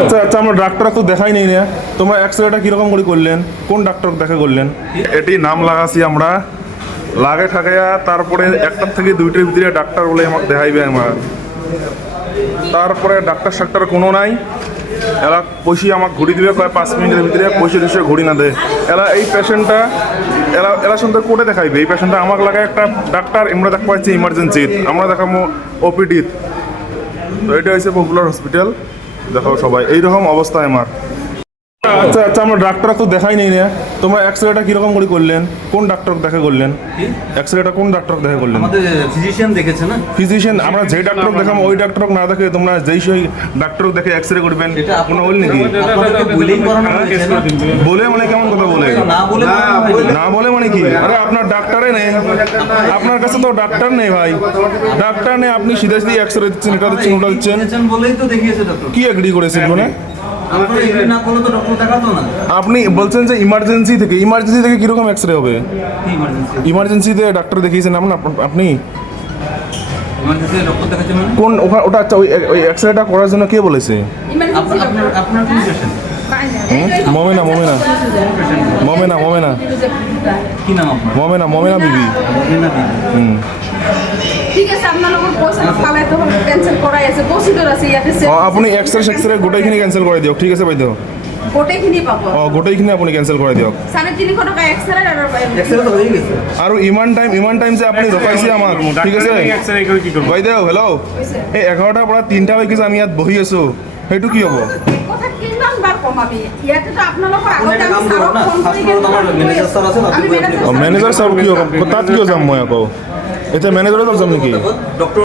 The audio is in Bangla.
আচ্ছা আচ্ছা, আমরা ডাক্তার তো দেখাই নেই না, তোমরা এক্সরেটা কিরকম করে করলেন, কোন ডাক্তার দেখা করলেন? এটি নাম লাগাছি আমরা, লাগে ঠাকাইয়া তারপরে একটার থেকে দুইটার ভিতরে ডাক্তার বলে আমাকে দেখাইবে আমার। তারপরে ডাক্তার সাক্তার কোনো নাই, এরা পয়সা আমাকে ঘুরি দিবে কয় 5 মিনিটের ভিতরে, পয়সা দিচ্ছে ঘুরি না দেয়। এরা এই পেশেন্টটা এরা শুনতে কোর্টে দেখাইবে, এই পেশেন্টটা আমাকে লাগায় একটা ডাক্তার, আমরা দেখা পাচ্ছি ইমার্জেন্সি, আমরা দেখাবো ওপিডি। তো এটা হচ্ছে পপুলার হসপিটাল, দেখাও সবাই এইরকম অবস্থায় আমার। আচ্ছা আচ্ছা, আমরা ডাক্তার তো দেখাই নেই না, তোমরা এক্সরেটা কিরকম করে করলেন, কোন ডাক্তার দেখা করলেন? এক্সরেটা কোন ডাক্তার দেখা করলেন? আমাদের ফিজিশিয়ান দেখেছে না। ফিজিশিয়ান, আমরা যেই ডাক্তার দেখাম ওই ডাক্তার না দেখে তোমরা যেই সেই ডাক্তার দেখে এক্সরে করবেন, কোনো হল নাকি? বলেই করানো হয়েছে না। বলে মানে কেমন কথা বলে? না বলে না বলে মানে কি? আরে আপনার ডাক্তারে নেই, আপনার কাছে তো ডাক্তার নেই ভাই, ডাক্তার নেই, আপনি সিধা সিধি এক্সরে দিচ্ছেন, এটা দিচ্ছেন, ওটা দিচ্ছেন। বলেই তো দেখিয়েছে ডক্টর। কি এগ্রি করেছেন মানে? আপনারা এগ্রি না করলে তো ডক্টর দেখাতো না। আপনি বলছেন যে ইমার্জেন্সি থেকে কিরকম এক্সরে হবে? কি ইমার্জেন্সি? ইমার্জেন্সিতে ডাক্তার দেখিয়েছেন আপনি? ইমার্জেন্সি ডক্টর দেখাচ্ছে মানে? কোন ওটা? আচ্ছা, ওই এক্সরেটা করার জন্য কে বলেছে? আপনার কোন পেশেন্ট? মমেনা কি নাম আপনার? মমেনা বিবি। ঠিক আছে, আপনার উপর পয়সা ফালাই তো ক্যান্সেল করাই আছে, প্রসিডিউর আছে ইয়াতে আপনি এক্সরে গোটাইখিনি ক্যান্সেল করে দিও, ঠিক আছে ভাই? দিও গোটেখিনি পাবো। গোটাইখিনি আপনি ক্যান্সেল করে দিও। 3.5 টাকা এক্সরে আর এক্সরে তো হয়ে গেছে। আর ইমান টাইম যে আপনি ঢোকাইছি আমার, ঠিক আছে ভাই? দেও হ্যালো, এই 11টা পড়া 3টা হয়ে গেছে, আমি ইয়াত বহি আছো, সেইটো কি হব? কথা কিমান বার কমাবি? ইয়াতে তো আপনালোকৰ আগতে আমি কাম কৰক না, ফাৰ্ষ্ট ফ্লোৰত আমাৰ মেনেজাৰ স্যার আছে, মেনেজাৰ স্যার কি তাত কিয় যাম মই আকৌ? এতিয়া মেনেজাৰে তাত যাম নেকি? ডক্টর